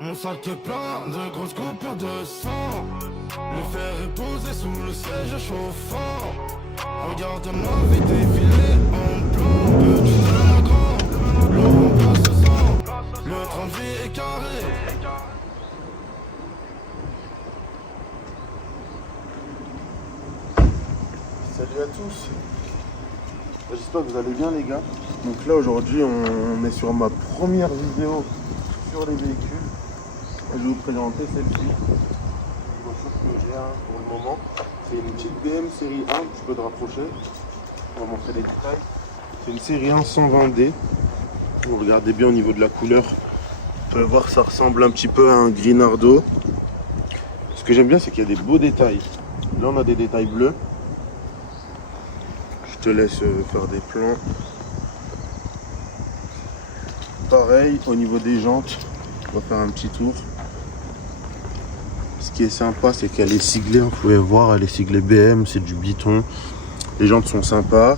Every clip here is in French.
Mon sac est plein de grosses coupures de sang. Me faire reposer sous le siège chauffant. Regarde-moi vite défiler en plan. Petit devient grand, le remplace se sent. Le train de vie est carré. Salut à tous. J'espère que vous allez bien les gars. Donc là aujourd'hui on est sur ma première vidéo sur les véhicules. Je vais vous présenter celle-ci. La voiture que j'ai pour le moment. C'est une petite BM série 1, tu peux te rapprocher. On va montrer les détails. C'est une série 1 120D. Vous regardez bien au niveau de la couleur. Vous pouvez voir que ça ressemble un petit peu à un Grinardo. Ce que j'aime bien c'est qu'il y a des beaux détails. Là on a des détails bleus. Je te laisse faire des plans. Pareil au niveau des jantes, on va faire un petit tour. Ce qui est sympa c'est qu'elle est siglée, vous pouvez voir, elle est siglée BM, c'est du Biton. Les jantes sont sympas.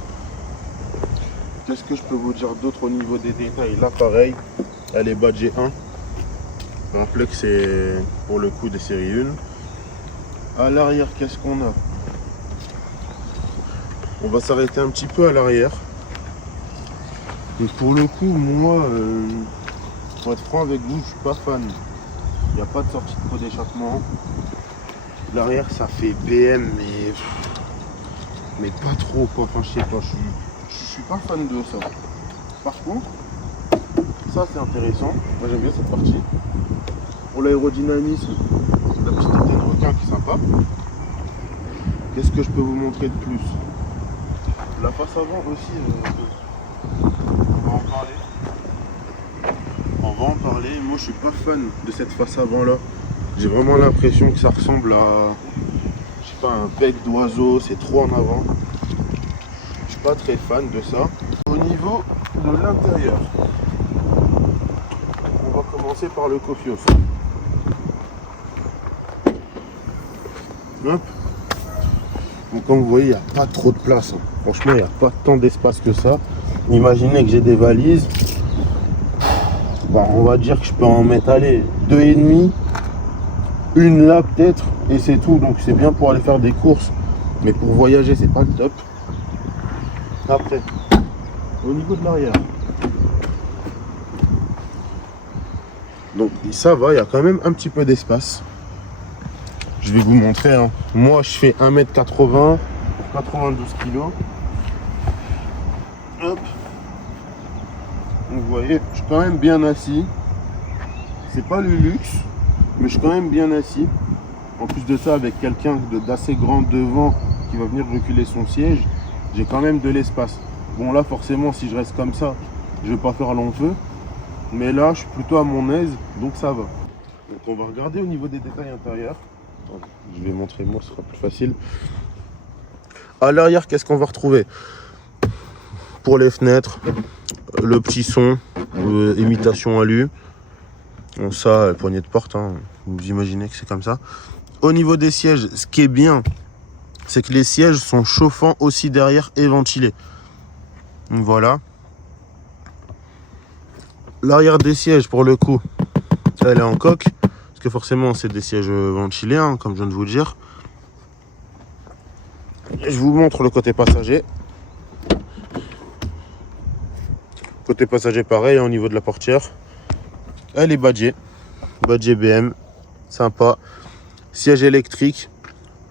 Qu'est-ce que je peux vous dire d'autre au niveau des détails? Là pareil, elle est badgée 1. Rappelez que c'est pour le coup des séries 1. À l'arrière, qu'est-ce qu'on a? On va s'arrêter un petit peu à l'arrière. Et pour le coup, moi, pour être franc avec vous, je suis pas fan. Il n'y a pas de sortie de pot d'échappement. L'arrière, ça fait BM, mais pas trop, quoi. Enfin, je sais pas, je suis pas fan de ça. Par contre, ça c'est intéressant. Moi, j'aime bien cette partie. Pour l'aérodynamisme, la petite antenne requin qui est sympa. Qu'est-ce que je peux vous montrer de plus? La face avant aussi, on va en parler. On va en parler. Moi, je suis pas fan de cette face avant là. J'ai vraiment l'impression que ça ressemble à, je sais pas, un bec d'oiseau. C'est trop en avant. Je suis pas très fan de ça. Au niveau de l'intérieur, on va commencer par le Kofios. Hop. Donc comme vous voyez, il n'y a pas trop de place. Franchement, il n'y a pas tant d'espace que ça. Imaginez que j'ai des valises. Bon, on va dire que je peux en mettre, allez, 2,5. Une là peut-être. Et c'est tout. Donc c'est bien pour aller faire des courses. Mais pour voyager, c'est pas le top. Après, au niveau de l'arrière. Donc ça va, il y a quand même un petit peu d'espace. Je vais vous montrer. Hein. Moi, je fais 1m80 pour 92 kg. Hop. Donc, vous voyez, je suis quand même bien assis. C'est pas le luxe, mais je suis quand même bien assis. En plus de ça, avec quelqu'un d'assez grand devant qui va venir reculer son siège, j'ai quand même de l'espace. Bon, là, forcément, si je reste comme ça, je vais pas faire long feu. Mais là, je suis plutôt à mon aise, donc ça va. Donc, on va regarder au niveau des détails intérieurs. Je vais montrer moi, ce sera plus facile. À l'arrière, qu'est-ce qu'on va retrouver? Pour les fenêtres, le petit son, imitation alu. Bon, ça, la poignée de porte, hein, vous imaginez que c'est comme ça. Au niveau des sièges, ce qui est bien, c'est que les sièges sont chauffants aussi derrière et ventilés. Donc voilà. L'arrière des sièges, pour le coup, elle est en coque. Parce que forcément, c'est des sièges ventilés, hein, comme je viens de vous le dire. Je vous montre le côté passager. Côté passager, pareil, hein, au niveau de la portière. Elle est badgée. Badgée BM. Sympa. Siège électrique.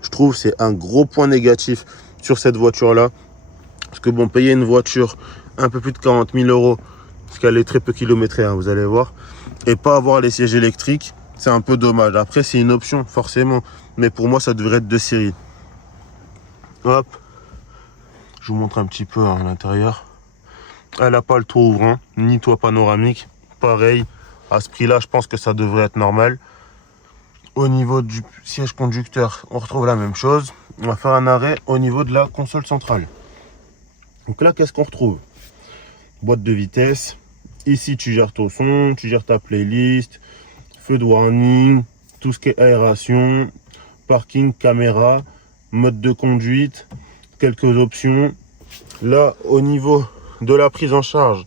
Je trouve que c'est un gros point négatif sur cette voiture-là. Parce que bon, payer une voiture un peu plus de 40 000 €, parce qu'elle est très peu kilométrée, hein, vous allez voir, et pas avoir les sièges électriques, c'est un peu dommage. Après, c'est une option, forcément. Mais pour moi, ça devrait être de série. Hop. Je vous montre un petit peu à l'intérieur. Elle n'a pas le toit ouvrant, ni toit panoramique. Pareil, à ce prix-là, je pense que ça devrait être normal. Au niveau du siège conducteur, on retrouve la même chose. On va faire un arrêt au niveau de la console centrale. Donc là, qu'est-ce qu'on retrouve? Boîte de vitesse. Ici, tu gères ton son, tu gères ta playlist, feu de warning, tout ce qui est aération, parking, caméra, mode de conduite, quelques options. Là, au niveau de la prise en charge,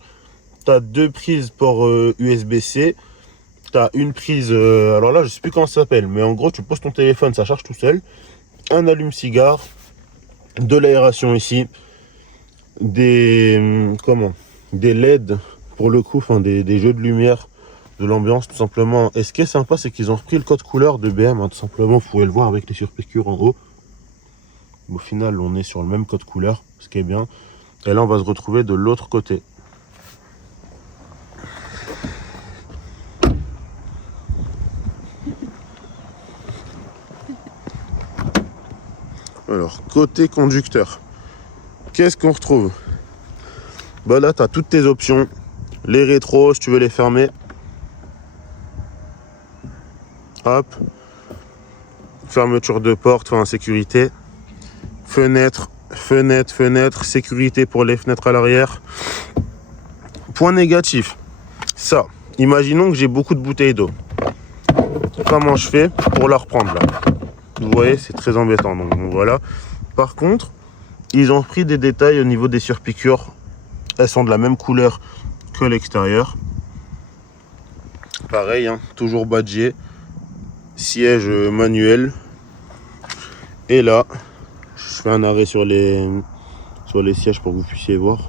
tu as deux prises port USB-C tu as une prise, alors là je sais plus comment ça s'appelle, mais en gros tu poses ton téléphone, ça charge tout seul, un allume-cigare, de l'aération ici, des LED pour le coup, enfin des jeux de lumière, de l'ambiance tout simplement. Et ce qui est sympa, c'est qu'ils ont repris le code couleur de BM, hein, tout simplement, vous pouvez le voir avec les surpiqûres en haut. Au final on est sur le même code couleur, ce qui est bien. Et là on va se retrouver de l'autre côté. Alors, côté conducteur, qu'est-ce qu'on retrouve? Bah là, tu as toutes tes options. Les rétros, si tu veux les fermer. Hop. Fermeture de porte, enfin sécurité. Fenêtre, sécurité pour les fenêtres à l'arrière. Point négatif, ça. Imaginons que j'ai beaucoup de bouteilles d'eau. Comment je fais pour la reprendre là? Vous voyez, c'est très embêtant. Donc voilà. Par contre, ils ont pris des détails au niveau des surpiqûres. Elles sont de la même couleur que l'extérieur. Pareil, hein, toujours badgé. Siège manuel. Et là, je fais un arrêt sur les sièges pour que vous puissiez voir.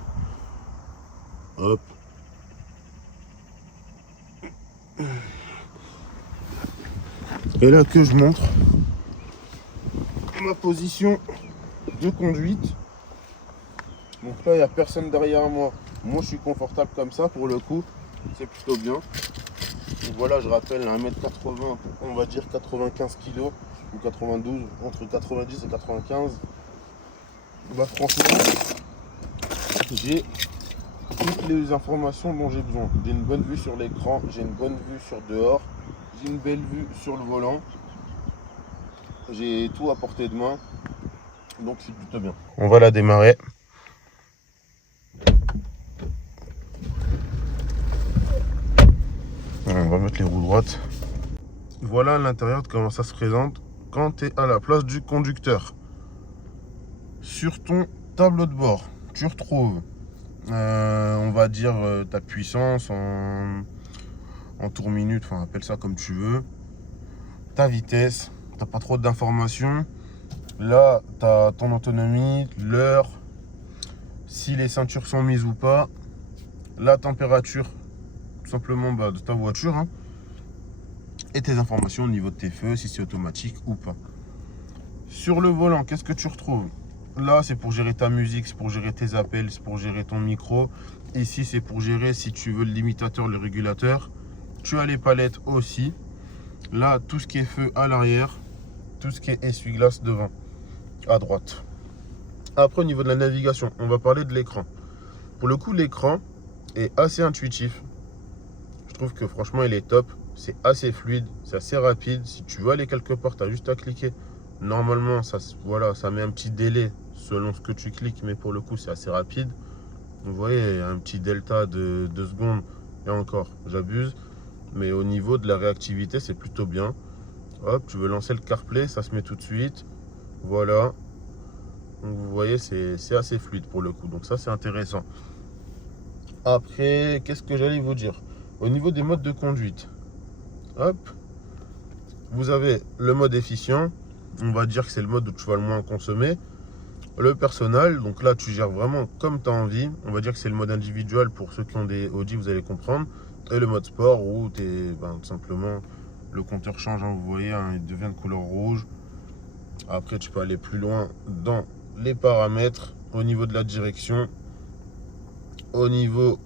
Hop. Et là que je montre ma position de conduite. Donc là il n'y a personne derrière moi. Moi je suis confortable comme ça pour le coup. C'est plutôt bien. Donc voilà, je rappelle 1m80, on va dire 95 kg ou 92, entre 90 et 95. Bah franchement, j'ai toutes les informations dont j'ai besoin. J'ai une bonne vue sur l'écran, j'ai une bonne vue sur dehors, j'ai une belle vue sur le volant. J'ai tout à portée de main, donc c'est plutôt bien. On va la démarrer. On va mettre les roues droites. Voilà à l'intérieur comment ça se présente quand tu es à la place du conducteur. Sur ton tableau de bord, tu retrouves, on va dire, ta puissance en tour minute, enfin appelle ça comme tu veux, ta vitesse. T'as pas trop d'informations. Là, tu as ton autonomie, l'heure, si les ceintures sont mises ou pas, la température, tout simplement de ta voiture, hein, et tes informations au niveau de tes feux, si c'est automatique ou pas. Sur le volant, qu'est-ce que tu retrouves? Là, c'est pour gérer ta musique, c'est pour gérer tes appels, c'est pour gérer ton micro. Ici, c'est pour gérer si tu veux le limitateur, le régulateur. Tu as les palettes aussi. Là, tout ce qui est feu à l'arrière. Tout ce qui est essuie-glace devant, à droite. Après, au niveau de la navigation, on va parler de l'écran. Pour le coup, l'écran est assez intuitif. Je trouve que franchement, il est top. C'est assez fluide, c'est assez rapide. Si tu veux aller quelque part, tu as juste à cliquer. Normalement, ça met un petit délai selon ce que tu cliques, mais pour le coup, c'est assez rapide. Vous voyez, un petit delta de 2 secondes, et encore, j'abuse. Mais au niveau de la réactivité, c'est plutôt bien. Hop, tu veux lancer le CarPlay, ça se met tout de suite. Voilà. Donc vous voyez, c'est assez fluide pour le coup. Donc ça, c'est intéressant. Après, qu'est-ce que j'allais vous dire? Au niveau des modes de conduite, hop, vous avez le mode efficient. On va dire que c'est le mode où tu vas le moins consommer. Le personnel, donc là, tu gères vraiment comme tu as envie. On va dire que c'est le mode individuel pour ceux qui ont des Audi, vous allez comprendre. Et le mode sport où tu es tout simplement... Le compteur change, hein, vous voyez, hein, il devient de couleur rouge. Après, tu peux aller plus loin dans les paramètres, au niveau de la direction, au niveau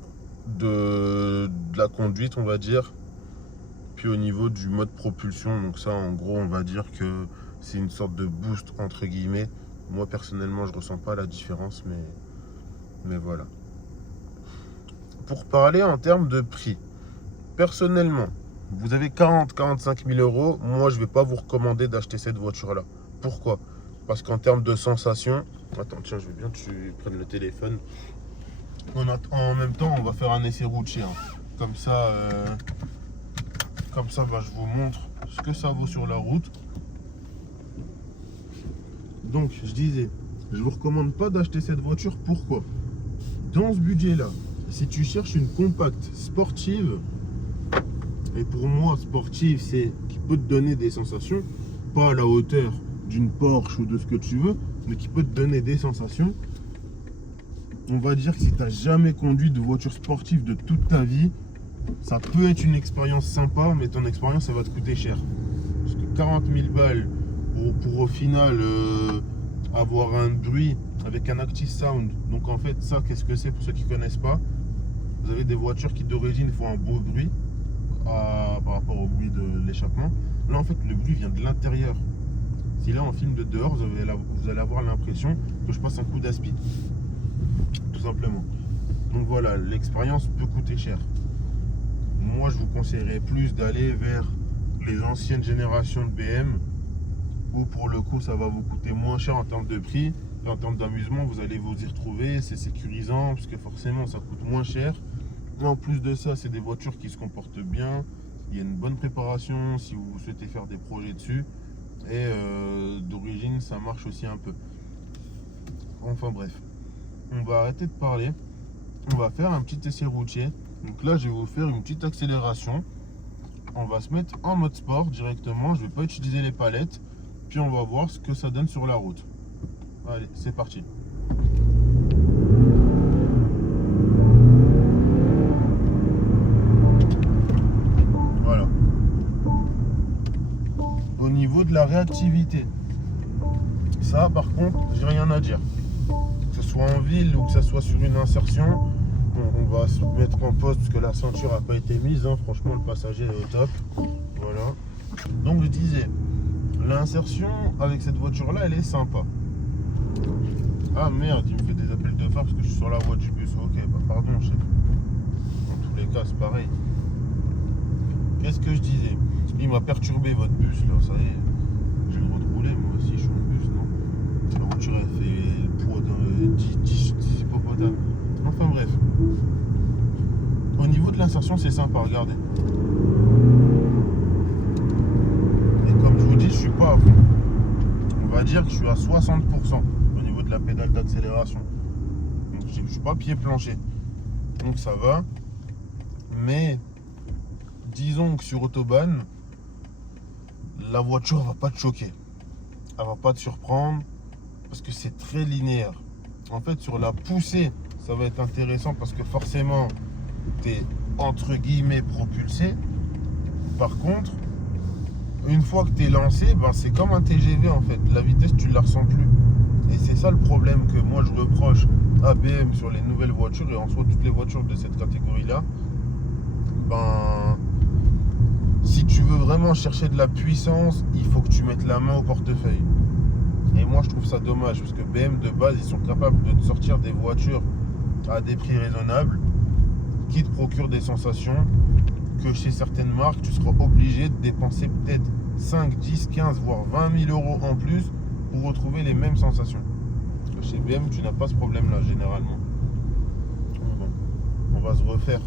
de la conduite, on va dire, puis au niveau du mode propulsion. Donc ça, en gros, on va dire que c'est une sorte de boost, entre guillemets. Moi, personnellement, je ressens pas la différence, mais voilà. Pour parler en termes de prix, personnellement, vous avez 40-45 000 euros, moi je vais pas vous recommander d'acheter cette voiture là. Pourquoi? Parce qu'en termes de sensation, attends, tiens, je veux bien que tu prennes le téléphone. En même temps, on va faire un essai routier, hein. Comme ça, je vous montre ce que ça vaut sur la route. Donc, je disais, je vous recommande pas d'acheter cette voiture. Pourquoi? Dans ce budget là, si tu cherches une compacte sportive, Et pour moi, sportif, c'est qui peut te donner des sensations, pas à la hauteur d'une Porsche ou de ce que tu veux, mais qui peut te donner des sensations. On va dire que si tu n'as jamais conduit de voiture sportive de toute ta vie, ça peut être une expérience sympa, mais ton expérience, ça va te coûter cher. Parce que 40 000 balles pour au final avoir un bruit avec un Active Sound. Donc en fait, ça, qu'est-ce que c'est pour ceux qui ne connaissent pas? Vous avez des voitures qui d'origine font un beau bruit par rapport au bruit de l'échappement. Là, en fait, le bruit vient de l'intérieur. Si là, en film de dehors, vous allez avoir l'impression que je passe un coup d'aspi. Tout simplement. Donc voilà, l'expérience peut coûter cher. Moi, je vous conseillerais plus d'aller vers les anciennes générations de BM, où pour le coup, ça va vous coûter moins cher en termes de prix. Et en termes d'amusement, vous allez vous y retrouver. C'est sécurisant, parce que forcément, ça coûte moins cher. Et en plus de ça, c'est des voitures qui se comportent bien. Il y a une bonne préparation si vous souhaitez faire des projets dessus. Et d'origine, ça marche aussi un peu. Enfin bref, on va arrêter de parler. On va faire un petit essai routier. Donc là, je vais vous faire une petite accélération. On va se mettre en mode sport directement. Je ne vais pas utiliser les palettes. Puis on va voir ce que ça donne sur la route. Allez, c'est parti. Voilà. Au niveau de la réactivité, ça par contre, j'ai rien à dire. Que ce soit en ville ou que ce soit sur une insertion, on va se mettre en poste parce que la ceinture n'a pas été mise. Franchement, le passager est au top. Voilà. Donc je disais, l'insertion avec cette voiture-là, elle est sympa. Ah merde, il me fait des appels de phare parce que je suis sur la voie du bus. Ok, bah pardon, chef. Dans tous les cas, c'est pareil. Qu'est-ce que je disais? Il m'a perturbé votre bus là, ça y est. J'ai le droit de rouler, moi aussi, je suis en bus, non? La voiture, elle fait le poids d'un 10 hippopotames. Enfin bref. Au niveau de l'insertion, c'est sympa, regardez. Et comme je vous dis, je suis pas à fond. On va dire que je suis à 60% au niveau de la pédale d'accélération. Donc je suis pas pied plancher. Donc ça va. Mais disons que sur Autobahn, la voiture va pas te choquer. Elle va pas te surprendre parce que c'est très linéaire. En fait, sur la poussée, ça va être intéressant parce que forcément, tu es entre guillemets propulsé. Par contre, une fois que tu es lancé, c'est comme un TGV en fait. La vitesse, tu ne la ressens plus. Et c'est ça le problème que moi je reproche à BM sur les nouvelles voitures et en soi toutes les voitures de cette catégorie-là. Si tu veux vraiment chercher de la puissance, il faut que tu mettes la main au portefeuille. Et moi je trouve ça dommage parce que BM de base, ils sont capables de te sortir des voitures à des prix raisonnables qui te procurent des sensations que chez certaines marques, tu seras obligé de dépenser peut-être 5, 10, 15, voire 20 000 euros en plus pour retrouver les mêmes sensations. Chez BM, tu n'as pas ce problème-là, généralement. Bon, on va se refaire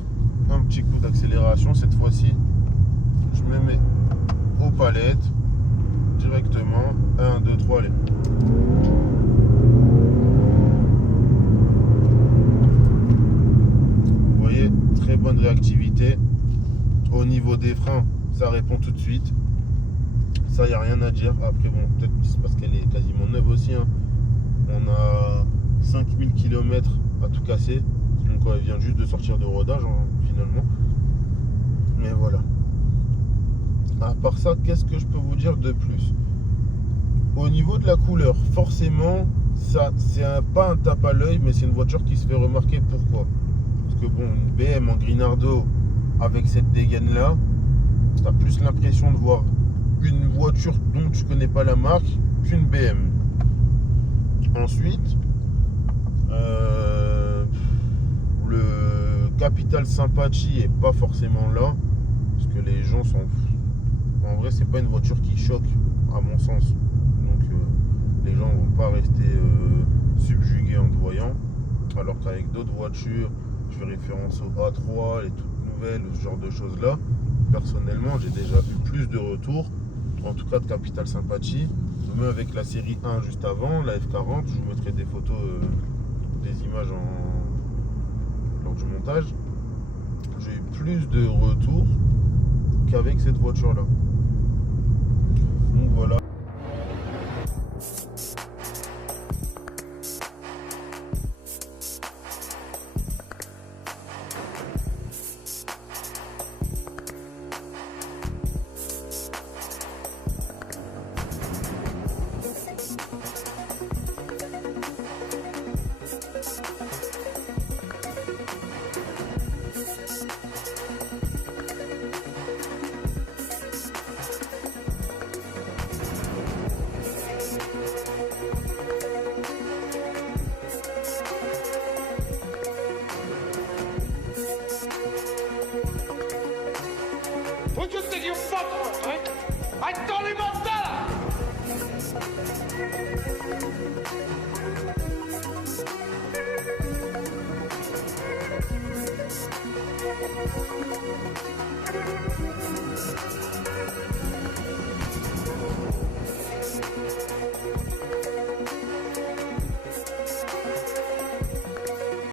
un petit coup d'accélération cette fois-ci. Je me mets aux palettes directement. 1, 2, 3, allez. Vous voyez, très bonne réactivité. Au niveau des freins, ça répond tout de suite. Ça, il n'y a rien à dire. Après, bon, peut-être que c'est parce qu'elle est quasiment neuve aussi. On a 5000 km à tout casser. Donc, elle vient juste de sortir de rodage, finalement. Mais voilà. À part ça, qu'est-ce que je peux vous dire de plus? Au niveau de la couleur, forcément, ça, c'est pas un tape à l'œil, mais c'est une voiture qui se fait remarquer. Pourquoi? Parce que, bon, une BM en Grinardo avec cette dégaine là, tu as plus l'impression de voir une voiture dont tu connais pas la marque qu'une BM. Ensuite, le Capital Sympathie est pas forcément là parce que les gens s'en foutent. En vrai, c'est pas une voiture qui choque à mon sens. Donc les gens vont pas rester subjugués en te voyant. Alors qu'avec d'autres voitures, je fais référence au A3, les toutes nouvelles, ce genre de choses là. Personnellement, j'ai déjà eu plus de retours, en tout cas de Capital Sympathie. Même avec la série 1 juste avant, la F40, je vous mettrai des photos, des images lors du montage. J'ai eu plus de retours qu'avec cette voiture-là.